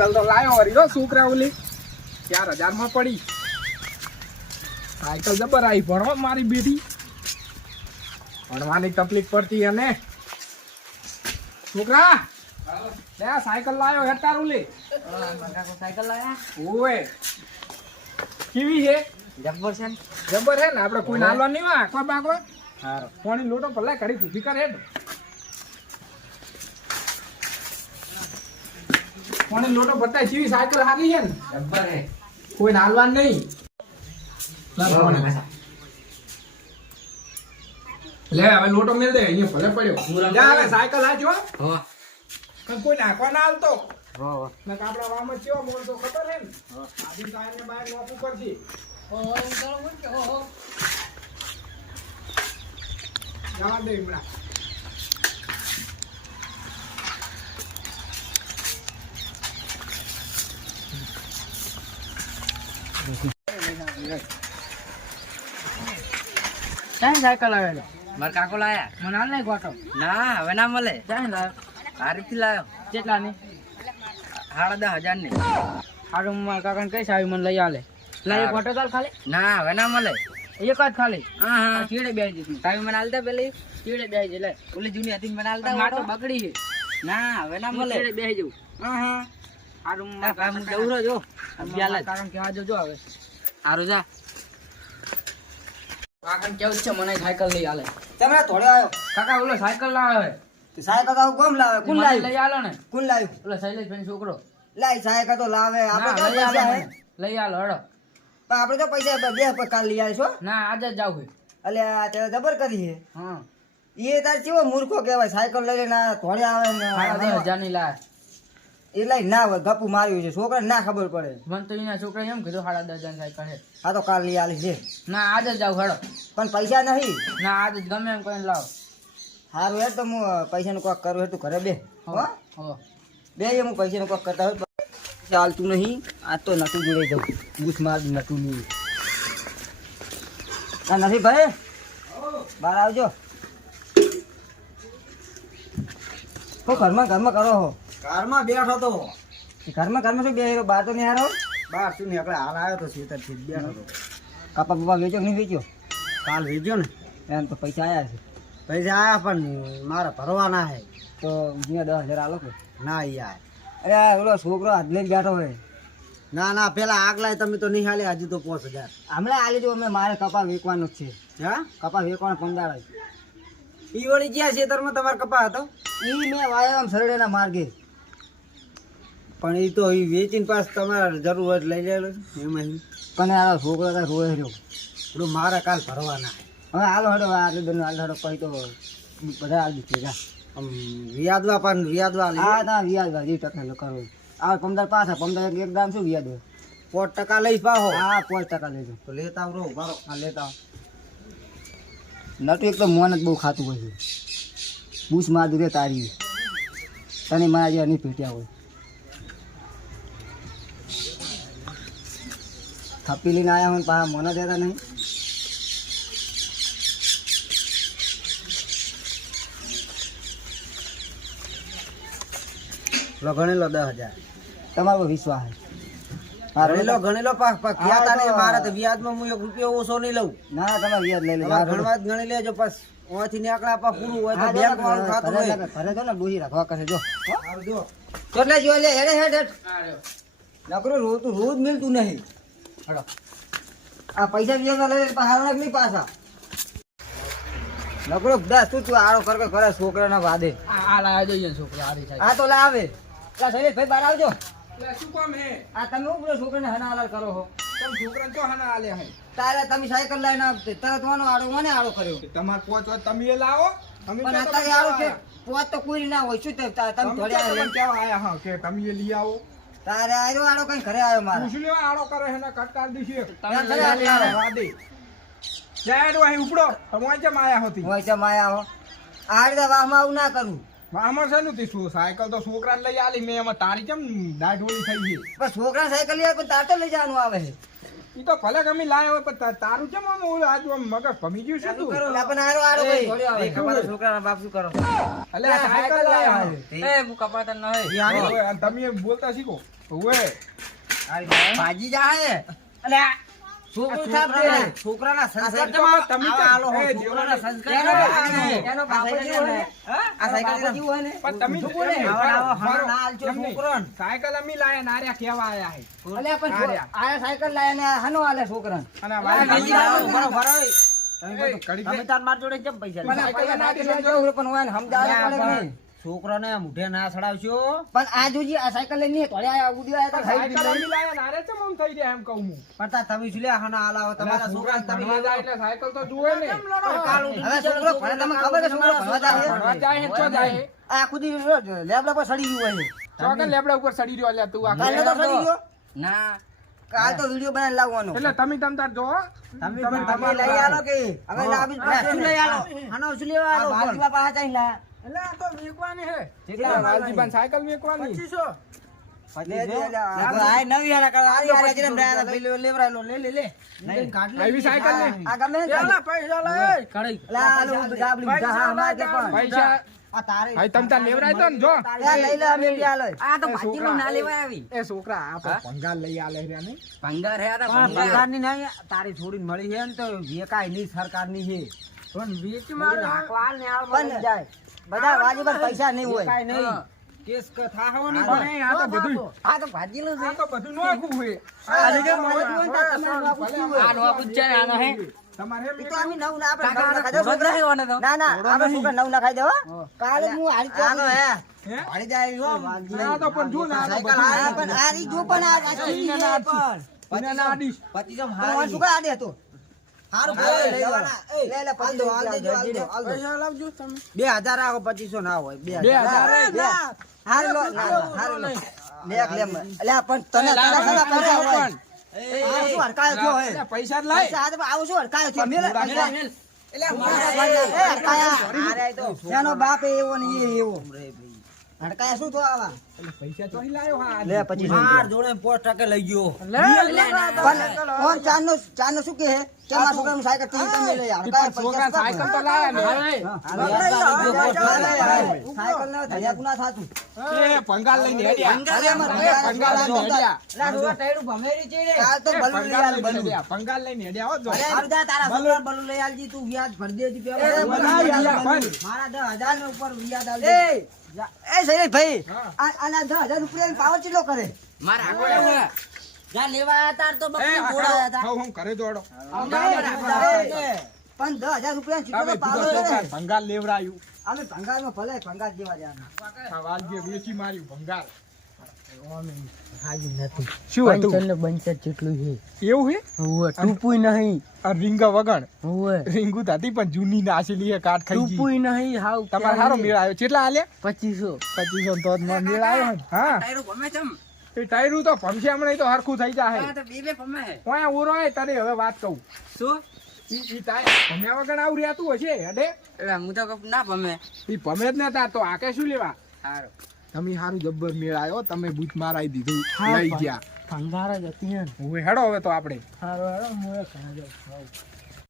Cycle તો લાયો વરી જો છોકરા ઓલી. ચાર હજારમાં પડી. સાયકલ જબર આવી. ભણવા મારી બેટી. ભણવાની તકલીફ પડતી અને છોકરા લે આ સાયકલ લાયો હેટાર ઓલી. સાયકલ લાયા ઓએ કેવી છે? જબ્બર છે જબર હે ને? આપણે કોઈ નાલવા નહીં હોય આખવા બાકવા હારો. પાણી લોટો ભલે કરી ભૂખી કરે હેડ પાણી લોટો ભરતા જેવી સાયકલ હારી છે ને? જબ્બર હે. કોઈ નાલવાન નહીં. લે હવે લોટો મેલ દે અહીંયા ભલે પડ્યો. જા હવે સાયકલ હાચો હા. કોઈ નાખવા ના આવતો ને આપડા વામમાં કેવો મોલ તો ખબર હે ને. આધી કાંઈ ને બહાર નોખું કરશે જવા દે હમણાં ક્યાં સાયકલ આવેલો મારા કાકો લાયા? મને હાલ નહીં ગોટો ના હવે ના મળે. ક્યાં લાયો હારીથી લાયો. કેટલાની સાડા દસ હજારની. મારા કાકાને કઈ સાવી મને લઈ આલે લઈ ગોટો ચાલ ખાલી? ના હવે ના મળે. એક જ ખાલી? હા હા ચીડે બેસી દીધી સાવી મને હાલતા પેલી? ચીડે બેસી લે. ઓલી જૂની હતી મને હાલતા મારે બગડી ના હવે ના મળે. ચીડે બેસી જવું હા હા હારું હું જવું રહ્યો જો. કારણ કે આ જોજો હવે. હારું જા. કાકા કેવું છે મને સાયકલ લઈ આલે? તમે થોડે આવ્યો કાકા ઓલો સાયકલ લાવે તે સાયકલ તો કોમ લાવે? કોણ મને લઈ આલો ને. કોણ લાવ્યું? ઓલો શૈલેષભાઈ છોકરો. લાય સાયકલ તો લાવે. આપણે તો પૈસા. લઈ આલો હડો. પણ આપણે તો પૈસા બે બે કાલ લઈ આવીશું ના આજે જ જાવ એટલે તે જબર કરી હે હા. એ તાર ચેવો મૂર્ખો કહેવાય? સાયકલ લઈ લઈને થોડે આવે ને હજારની લાવે એ લઈ ના હોય ગપુ માર્યું છે. છોકરા ના ખબર પડે. મને તો એના છોકરા એમ કીધું સાડા દસ થાય કહે. હા આ તો કાલ લઈ આલી છે. ના આજે જ જાવ હડો. પણ પૈસા નહીં. ના આજે જ ગમે એમ કહીને લાવો. સારું હેડ તો હું પૈસાનું કોક કરું હેડ તું ઘરે બે. હો હો? બે હું પૈસાનું કોક કરતા હોય. ચાલતું નહીં. આ તો નટું જોડે જાઉં બૂસ માર નટું નહીં આ નથી ભાઈ? બહાર આવજો. ઘરમાં ઘરમાં કરો હો. કારમાં બેઠો તો. ઘરમાં ઘરમાં શું બેહી હીરો બહાર તો નહીં હારો બહાર શું નહીં આપણે હાલ આવ્યો તો સીતાથી બેઠો તો. કાપા બાપા વેચો કે નહીં વેચ્યો? કાલ વેચ્યો ને. એમ તો પૈસા આવ્યા છે. પૈસા આવ્યા પણ મારા ભરવાના હે. તો અહીંયા દસ હજાર આલો કે. ના યાર અરે ઓલો છોકરો હાથ લઈને બેઠો હોય. ના ના પેલા આગલા તમે તો નહીં હાલે હજુ તો પાંચ હજાર. હમણાં આલી જો અમે મારે કપા વેચવાનો જ છે. હા? કપા વેચવાનો પંદર ઈ વળી ગયા ખેતરમાં તમારે કપા હતો? ઈ મેં વાયો આમ સરડેના માર્ગે. પણ એ તો વેચીને પાસ તમારે જરૂર લઈ લેલો એમાં. પણ આ છોકરો તો રોય રહ્યો. પેલું મારે કાલ ભરવાના. હવે હાલો હડો આ બધું હાલ હડો પછી તો બધા હાલ દીધે જા. આમ વ્યાજવા પણ વ્યાજવા હા ના તા વ્યાજ ટકા કરો. આ પંદર પાછા પંદર એક દામ શું વ્યાજ પોત ટકા લઈશ પાહો હા પાંચ ટકા લેજો તો લેતા આવો મારો હા લેતા આવો. નટુ એક તો મોન જ બહુ ખાતું હોય છે. બૂસમાં દુરે તારી. તને મારા જેવા નહીં પેટ્યા હોય. થપ્પી લઈને આવ્યા ને પાછા મોના દેતા નહીં. લો ગણેલો દસ હજાર. તમારો વિશ્વાસ ગણેલો ગણેલો પાક પાક. ખ્યાતા નહીં? મારે તો વ્યાજમાં હું એક રૂપિયો ઓછો નહીં લઉં. ના ના તમે વ્યાજ લઈ લેજો ગણવા જ ગણી લેજો બસ. ઓથી નીકળા પા પૂરું હોય તો બેંક ને, વાળું ખાતું હોય. ભરે તો ને ડોહી રાખવા કરે જો. જો. એટલે જો લે? હેડે હેડ હેડ. નકરો રોજ તું રોજ મિલતું નહીં. હડો આ પૈસા બીજા લઈ લે પાછા નહીં પાછા. નકરો દસ તું તું આડો કર કર કરે છોકરાના વાદે. આ આ લાવ્યો જોઈએ છોકરો હારી થાય આ તો લાવે. પેલા શૈલેષ ભાઈ બહાર આવજો. શું કામ હે? આ તમે હું પેલો છોકરાને હના હલાલ કરો હો તમે છોકરાને તો હના આલે હે. તારે તમે સાયકલ લઈને આવતે તારે વાનો આડો મને આડો કર્યો. તમારે પોચ તમે લાવો તમે પણ તો અત્યારે આડો છે. પોત તો કોઈ ના હોય. શું તમે તમે થોડી આ કેવા આયા હા કે તમે એ લઈ આવો. તારે આયો આડો કઈ ઘરે આવ્યો મારા? પૂછ લ્યો આડો કરે હે ને કટકાર દીશી તમે ઘરે આવ્યા વાદે. જાય તો અહીં ઉપડો. તમે કેમ માયા હતી. હોય છે માયા હો. આડે વાહમાં આવું ના કરું. વાહમાં શેનું થી શું સાયકલ તો છોકરાને લઈ આલી. મેં એમાં તારી કેમ દાઢ ઓલી થઈ ગઈ? પણ છોકરા સાયકલ લઈ આવે પણ તાર તો લઈ જવાનું આવે છે. ઈ તો ભલે ગમી લાયો હોય પણ તારું કેમ આમ ઓલું આજુ આમ મગજ ભમી ગયું છે તું એટલે પણ આરો આરો ભાઈ. ખબર છોકરાના બાપ શું કરો? અલે આ સાયકલ લાયો એ હું કપાતા ન હોય અને તમે બોલતા શીખો. ઓય ભાજી જાય છોકરો આ સાહેબ છોકરાના-. સંસ્કાર તમે એ, છોકરાના સંસ્કાર સાયકલ. છોકરાને. અમે લાયા નાર્યા કેવા આયા હે? અલ્યા પણ જો, સાયકલ લાયા ને હાનો હાલે અને આ આ વાલી બીજી વાલી લાવો, ભરો, ભરો. એ, ઘડી તમે તાર માર જોડે કેમ પૈસા પણ આ દેવા? છોકરાને મુઢે ના ચડાવશો? પણ આ જોજી આ સાયકલ લઈને નહીં, તોડે આ ઉડી આયા તા સાયકલ લઈને લાયા નારે છે મમ થઈ રહ્યા એમ કહું હું? પણ તા તમે શું લે હના આલાવો તમારા છોકરા તમે જાય એટલે સાયકલ તો જુએ ને. હવે છોકરો ભણે તમને ખબર કે છોકરો ભણવા જાય? ભણવા જાય હે, ચો જાય. આ કુદી લેબડા પર સડી ગયું છે. ચોકન લેબડા ઉપર સડી રહ્યો અલ્યા તું આ કાલે તો સડી ગયો? ના. કાલ તો વીડિયો બનાવી લાવવાનો. એટલે તમે તમ તાર જો તમે તમે લઈ આલો કે? હવે લાવી લઈ આલો? હનો શું લેવા આલો? બાજી બાપા પાછા ચાઈ લાયા. એટલે આ તો વેકવાની હે. કેટલા વાલજીભાઈ સાયકલ વેકવાની લે, લે, લે, આ આ નવી હાલા કરવા આ હારા જેમ રહ્યા હતા, પેલી લેવરાયેલો, લે લે લે નહીં, કાઢ લે. આવી સાયકલ ને આ ગમે ને ચાલે. કઢાઈ. લે, આ લો, ડાબલી બધા હા, અમારે તે પણ. પૈસા આ તારે. ભાઈ તમ તાર લેવરાય તો ને જો. લે, લઈ લે, અમે બી આ લઈ. આ તો એ ભાજીનું છોકરા. ના લેવાય આવી. એ છોકરા આપણે ભંગાર લઈ આલે રહ્યા નહીં. ભંગાર હે આ તો પણ ભંગાર. પગારની નહીં, તારી થોડી મળી છે ને તો વેકાય નહીં સરકારની છે પણ ને મળી જાય. બધા વાજી પર પૈસા નહીં હોય. વેકાય નહીં. કેસ કથા હો નહીં પણ પણ. આ તો બધું આ તો ભાજીનું છે. આ તો બધું નોખું હોય. આ લીધે મોજ હોય તો તમને બાપુ શું હોય? આ નો પૂછ્યા છે આ હે. તમારે એમ તો અમે નવ ના આપણે નવ ના ખાઈ ઘોડો દો. તો. ના ના આપણે છોકરા નવ ના ખાઈ દો હો. કાલે હું હારી તો આનો હે. હે? વાળી જાય જો. ના તો પણ જો ના આ સાયકલ પણ જો આ ના, ના હારી. આડે? બે હજાર આવો પચીસો ના હોય બે હજાર પણ તને પૈસા લાય આવું શું હડકાયો હડકાયા. બાપ એવો ને એ એવો હડકાયા શું થયો આવા એટલે પૈસા તો અહીં લાયો હા. લે પચીસ માર જોડે પોસ્ટ ટકે લઈ ગયો. પણ કોણ ચાંદનો ચાંદનો શું કહે કે મારા છોકરાનું સાયકલ ટીવી તમે લઈ આવો. પણ છોકરા સાયકલ તો લાયા ને. સાયકલ ના થાય, યાકુ થાતું. એ ભંગાર લઈને હેડ્યા. ભંગાર લઈને હેડ્યા. લા, રોવા ટાયરું ભમેરી ચીડે. કાલ તો એ લઈ આલો. હેડ્યા. ભંગાર લઈને હેડ્યા હો જો. હારું તારા છોકરાને બલૂન લઈ આલજી, તું વ્યાજ ભરી દેજે આલો. બંધ. મારા દસ હજાર ને ઉપર વ્યાજ આલજે. એ, એ શૈલેષભાઈ, હા. આ- આના દસ હજાર રૂપિયાનો પાવર કેટલો કરે? મારે આગળ જા લેવા તાર તો બકરી આ હતા. ખાઓ, હું ઘરે દોડો પણ દસ હજાર રૂપિયા પાવર બીજો કરે? ભંગાર લેવરાયું અમે ભંગારમાં ભલે ભંગાર જેવા રહ્યા આ વાલજીએ વેચી માર્યું ભંગાર. શું હતું? બંચર જેટલું છે. એવું છે? નહીં. રીંગા વગણ હોવે. રીંગુ હતી પણ જૂની નાસેલી હે કાટ ખાઈ ગઈ. ટૂંપુય નહીં, હાવ તમારે હારો મેળ આવ્યો? કેટલા આલે? 2500 2500 તો જ મેળ આવ્યો હા. ટાયરો ગમે તેમ. એ ટાયરું તો ભમશે હમણે તો હરખું થઈ જાય હા તો બે બે પમે હે. ઓય ઉરો તને હવે વાત કહું. શું? ઈ ઈ ટાયર ભમ્યા વગર આવું રહેતું હશે અડે એટલે હું તો ના પમે ઈ ભમે જ નતા તો આકે શું લેવા? હારો. તમે હારું જબ્બર મેળ આવ્યો તમે બૂટ મારાઈ દીધું લઈ ગયા. ભંગાર જ હતી હેડો હવે તો આપણે. હારો હેડો મોએ ઘણા જાઉં.